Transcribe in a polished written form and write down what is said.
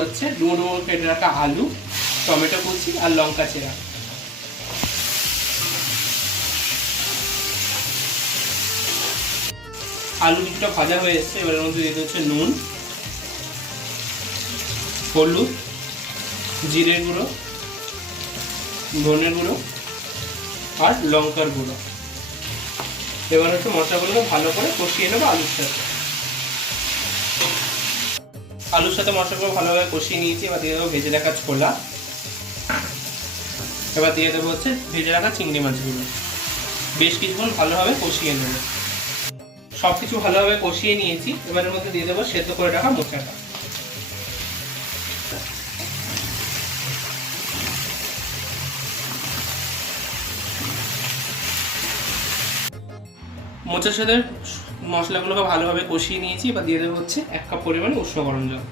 হচ্ছে ডুমো ডুমো কেটে রাখা আলু, টমেটো কুচি আর লঙ্কা চেরা। আলু কিছুটা ভাজা হয়ে এসছে, এবারের মধ্যে দিতে হচ্ছে নুন, হলুদ, জিরের গুঁড়ো, ধনের গুঁড়ো আর লঙ্কার গুঁড়ো। এবার হচ্ছে মশলাগুলোকে ভালো করে কষিয়ে নেবো আলুর সাথে। আলুর সাথে মশলাগুলো ভালোভাবে কষিয়ে নিয়েছি। এবার দিয়ে দেবো ভেজে রাখা ছোলা, এবার দিয়ে দেবো হচ্ছে ভেজে রাখা চিংড়ি মাছগুলো। বেশ কিছুক্ষণ ভালোভাবে কষিয়ে নেব। সব কিছু ভালোভাবে কষিয়ে নিয়েছি। এবারের মধ্যে দিয়ে দেবো সেদ্ধ করে রাখা মোচাটা। মোচার সাথে মশলাগুলোকে ভালোভাবে কষিয়ে নিয়েছি। এবার দিয়ে দেবো হচ্ছে 1 কাপ পরিমাণে উষ্ণ গরম জল।